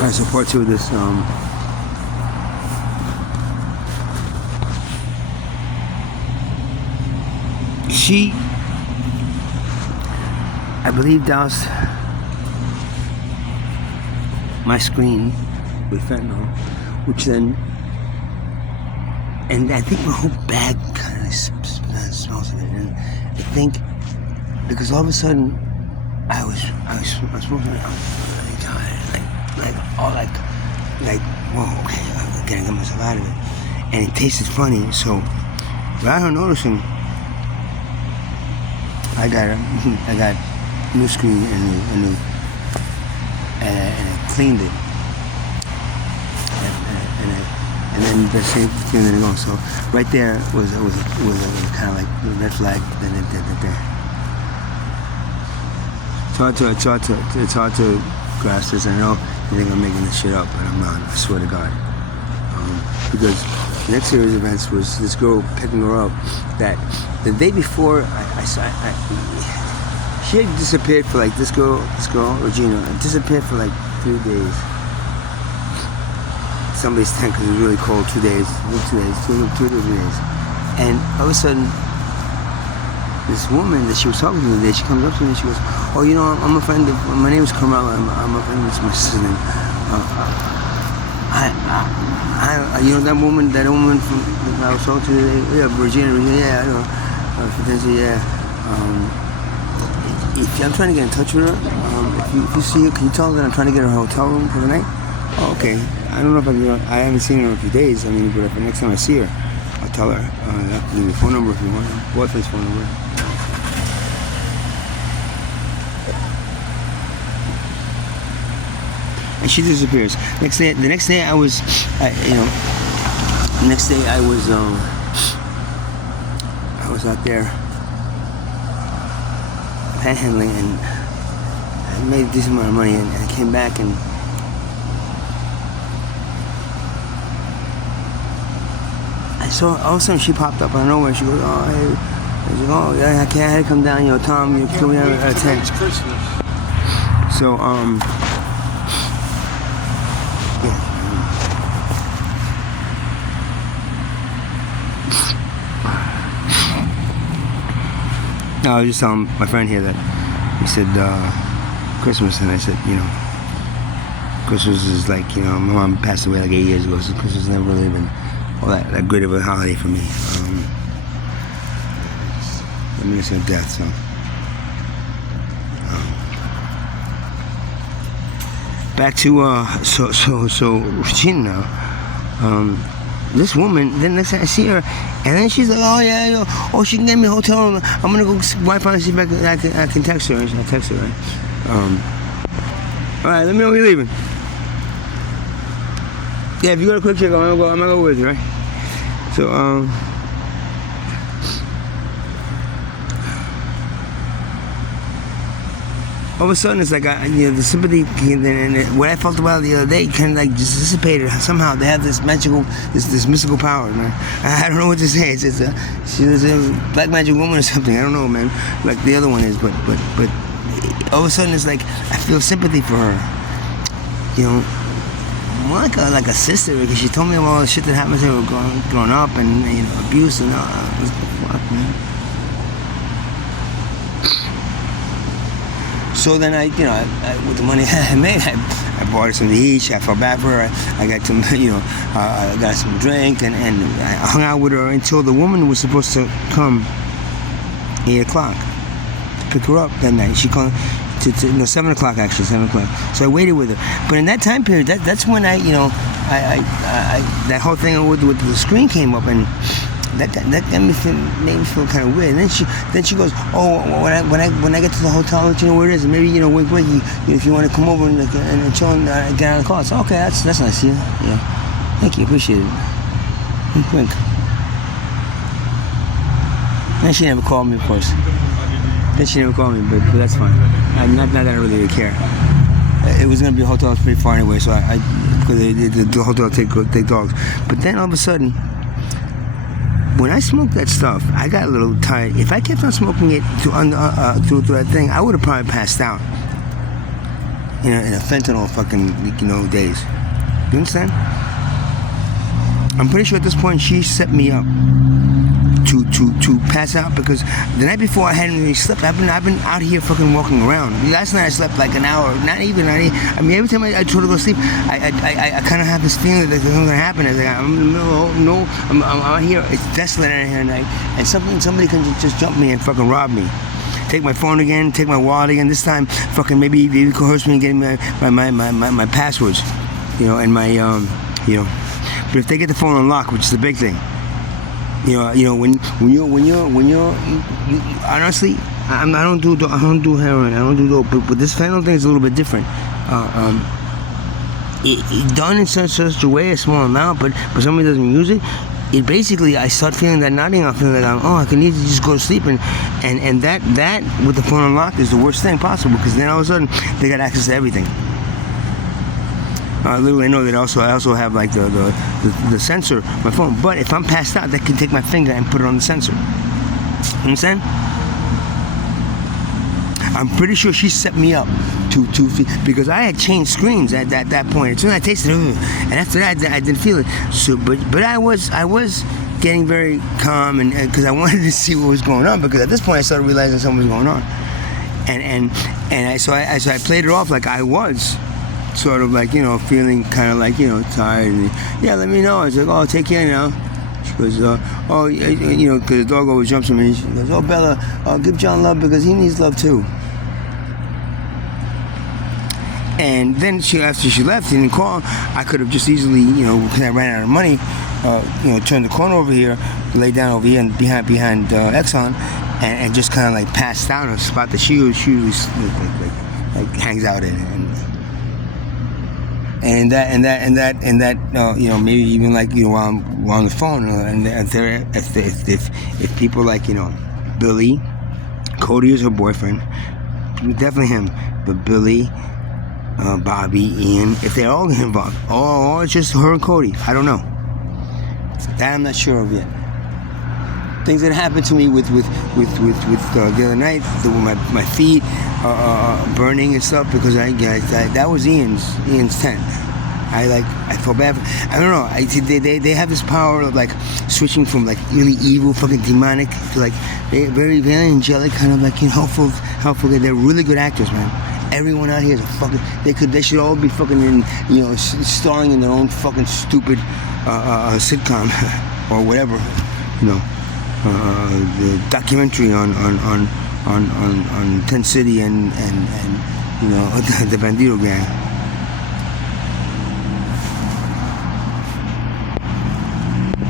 Alright, so part 2 of this. She, I believe, doused my screen with fentanyl, which then, and I think my whole bag kind of smells of it. And I think because all of a sudden I was smoking it. Like, whoa, okay, I'm getting myself out of it. And it tasted funny, so without her noticing, I got new screen and I cleaned it. And then the same thing didn't go. So right there was kind of like the red flag. Then there. It's hard to grasp this. I know you think I'm making this shit up, but I'm not. I swear to God. Because the next series of events was this girl picking her up. That the day before, she had disappeared for like this girl, Regina, disappeared for like 3 days. Somebody's tent because it was really cold. 2 days, 2 days, and all of a sudden, this woman that she was talking to today, she comes up to me and she goes, "Oh, you know, I'm a friend of, my name is Carmela. I'm a friend of my sister's name. You know that woman from that I was talking to today? Yeah, Regina, yeah, I know. If I'm trying to get in touch with her, if you see her, can you tell her that I'm trying to get her a hotel room for the night?" "Oh, okay. I don't know if I haven't seen her in a few days. I mean, but if the next time I see her, I'll tell her. I'll give you a phone number if you want. Boyfriend's phone number." And she disappears. The next day I was out there panhandling, and I made a decent amount of money, and I came back, and I saw, all of a sudden she popped up out of nowhere. She goes, "Oh, hey." I said, "Oh, yeah, I had to come down, you know, Tom, you killed me out of 10. It's Christmas. So, no, I was just telling my friend here that he said Christmas, and I said, you know, Christmas is like, you know, my mom passed away like 8 years ago, so Christmas has never really been all that great of a holiday for me. I mean, it's a death, so. Back to so Regina now. This woman, then next time I see her, and then she's like, "Oh yeah, yo, oh, she can get me a hotel room. I'm gonna go Wi-Fi and see if I can text her." And I text her, right? All right, let me know when you're leaving. Yeah, if you go to Quick Check, I'm gonna go with you, right? So all of a sudden, it's like, the sympathy, and what I felt about the other day kind of like just dissipated. Somehow they have this magical, this mystical power, man. I don't know what to say. She's a black magic woman or something. I don't know, man. Like the other one is, but all of a sudden it's like I feel sympathy for her. You know, more like a sister, because she told me about all the shit that happened to her growing up, and abuse and all. Fuck, man. So then I with the money I made, I bought her some to eat. I felt bad for her. I got some, I got some drink, and I hung out with her until the woman was supposed to come 8 o'clock to pick her up that night. She called to 7 o'clock actually, 7 o'clock. So I waited with her. But in that time period, that's when I that whole thing with the screen came up, and that made me feel kind of weird. And then she goes, "Oh, when I get to the hotel, I'll let you know where it is, and maybe wink, if you want to come over and chill and get out of the car." So okay, that's nice of you. Yeah, thank you, appreciate it. Wink. And she never called me, of course. Then she never called me, but that's fine. Not that I really care. It was gonna be a hotel that's pretty far anyway, so because the hotel take dogs. But then all of a sudden, when I smoked that stuff, I got a little tired. If I kept on smoking it through that thing, I would have probably passed out. in a fentanyl fucking days. You understand? I'm pretty sure at this point she set me up to pass out, because the night before I hadn't really slept. I've been out here fucking walking around. Last night I slept like an hour, not even. I mean, every time I try to go to sleep, I kind of have this feeling that something's gonna happen. It's like I'm out here. It's desolate out here tonight, and somebody can just jump me and fucking rob me. Take my phone again, take my wallet again. This time, fucking maybe coerce me and get my passwords, and my But if they get the phone unlocked, which is the big thing. When you're honestly, I don't do heroin, I don't do dope, but this fentanyl thing is a little bit different. It done in such a way, a small amount, but somebody doesn't use it. It basically, I start feeling that nodding. I'm feeling like I can need to just go to sleep, and that with the phone unlocked is the worst thing possible, because then all of a sudden they got access to everything. Literally, I know that I also have like the sensor, my phone. But if I'm passed out, they can take my finger and put it on the sensor. You understand? I'm pretty sure she set me up to because I had changed screens at that point. As soon as I tasted it, and after that, I didn't feel it. So, but I was getting very calm, and because I wanted to see what was going on. Because at this point, I started realizing something was going on, and I played it off like I was sort of like, feeling kind of like, tired. And, yeah, let me know. I was like, oh, take care now. She goes, because the dog always jumps on me. She goes, oh, Bella, give John love because he needs love too. And then after she left, she didn't call. I could have just easily, because I ran out of money, turned the corner over here, lay down over here and behind Exxon, and just kind of like passed out in a spot that she usually like hangs out in. And that maybe even like while I'm on the phone, and if people like Billy, Cody is her boyfriend, definitely him, but Billy, Bobby, Ian, if they're all involved, or it's just her and Cody, I don't know. That I'm not sure of yet. Things that happened to me with the other night, my feet burning and stuff, because that was Ian's tent. I felt bad. I don't know. They have this power of like switching from like really evil, fucking demonic to like very very angelic, kind of like helpful. They're really good actors, man. Everyone out here is a fucking. They should all be fucking in starring in their own fucking stupid sitcom or whatever, the documentary on Tent City and the Bandido gang.